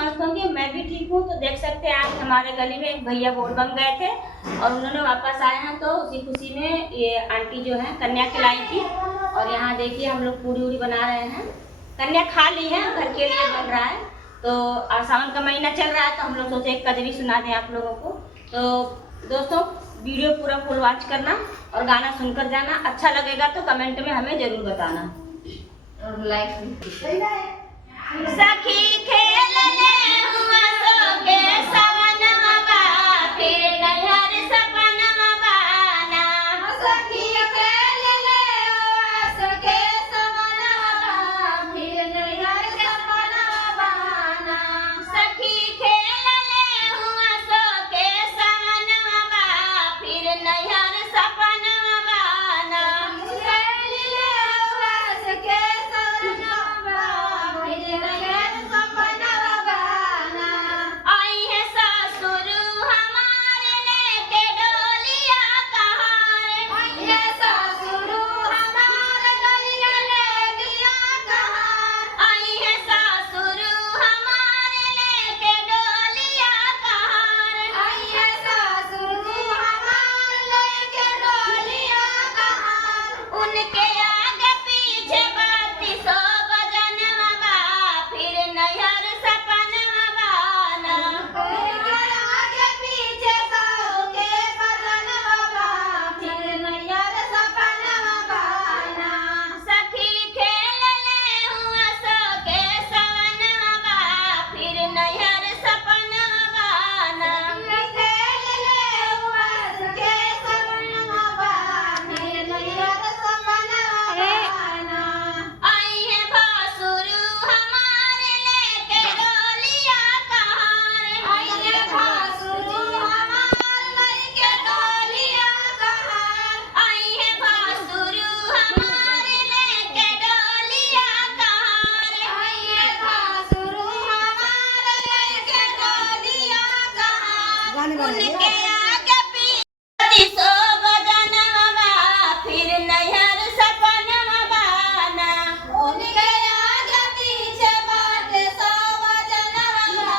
समझता हूँ कि मैं भी ठीक हूँ। तो देख सकते हैं आज हमारे गली में एक भैया बोल बम गए थे और उन्होंने वापस आए हैं, तो उसी खुशी में ये आंटी जो है कन्या खिलाई थी। और यहाँ देखिए हम लोग पूरी उड़ी बना रहे हैं। कन्या खा ली है, घर के लिए बन रहा है। तो सावन का महीना चल रहा है तो हम लोग सोचे एक कजरी सुना दें आप लोगों को। तो दोस्तों वीडियो पूरा फुल वॉच करना और गाना सुनकर जाना। अच्छा लगेगा तो कमेंट में हमें जरूर बताना और लाइक। सखी खेल ले हुआ सो के सवनवा बा, फिर नैहर सपनवा बाना। सखी खेल ले हुआ सो के सवनवा बा, फिर नैहर सपनवा बाना। सखी खेल ले हुआ सो के सवनवा बा, फिर नैहर सपनवा बाना। खेल ले हुआ सो के सवनवा बा, फिर नैहर सपनवा बाना। आई है सासुर हमारे लेके डोलिया कहार। आई है सासुर हमारे डोलिया लेके कहार। आई है सासुर हमारे लेके डोलिया कहार। आई है सासुर हमारे लेके डोलिया कहार। उनके आगे पीछे बाती सो बजनवा बा, फिर नैहर सपनवा बाना। उनके आगे पीछे के बजनवा बा, फिर नैहर सपनवा बाना। सखी खेल ले हुआ सो के सवनवा बा, फिर नैहर सपनवा बाना। खेल ले हुआ सो के सवनवा बा, फिर नैहर सपनवा बाना। आई है भासुर हमारे लेके डोलिया कहार। आई है भासुर हमारे लेके डोलिया कहार। आई है भासुर हमारे लेके डोलिया कहार। आई है भासुर हमारे लेके डोलिया कहार। उनके आगे पीछे सो बजनवा बा, फिर नैहर सपनवा बाना। उनके आगे पीछे बाटे सो बजनवा बा,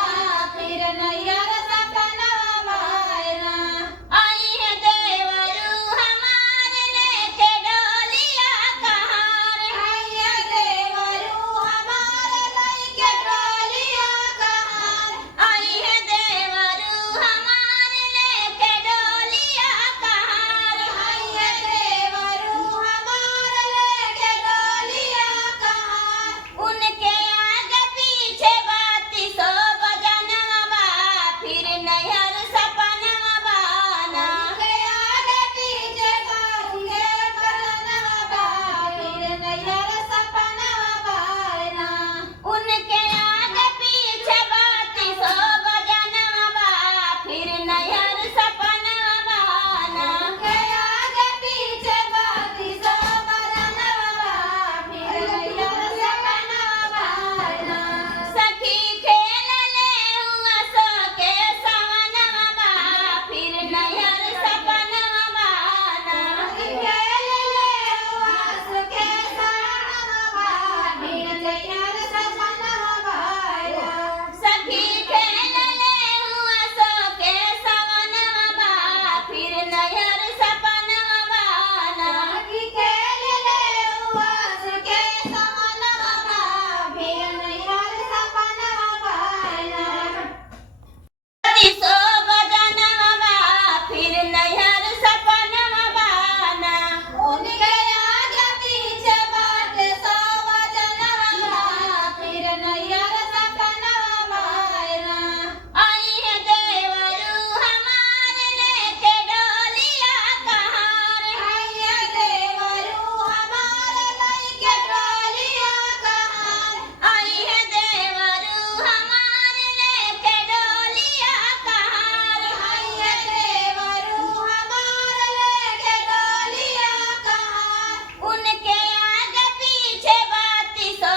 फिर नैहर सपनवा बाना। आई है देवरू हमारे लेके डोलिया कहार। आई है देवरू हमारे लेके डोलिया कहार। आई है देवरू हमारे लेके डोलिया कहार। आई है देवरू हमारे लेके डोलिया कहार। उनके आगे पीछे बाती सो बजनवा बा, फिर नैहर सपनवा बाना। उनके आगे पीछे बाती बजनवा बा, फिर नैहर सपनवा बाना। उनके आगे पीछे बाती सो बजनवा बा, फिर नैहर सपनवा बाना। उनके आगे पीछे बाती सो बजनवा बा, फिर नैहर सपनवा बाना। सखी खेल ले हुआ सो के सवनवा बा, फिर नैहर सपनवा बाना। खेल ले हुआ सो के सवनवा बा, फिर नैहर सपनवा बाना। सखी खेल ले हुआ सो के सवनवा बा, फिर नैहर सपनवा बाना। खेल ले हुआ सो के सवनवा बा, फिर नैहर सपनवा बाना। सो बजनवा बा, फिर नैहर सपनवा बाना। उनके आगे पीछे बाटे सो बजनवा बा, फिर नैहर सपनवा बाना। आई है देवरू हमारे लेके डोलिया कहार। आई है देवरू हमारे लेके डोलिया कहार। आई है देवरू हमारे लेके डोलिया कहार। आई है देवरू हमारे लेके डोलिया कहार। उनके आगे पीछे बाती सो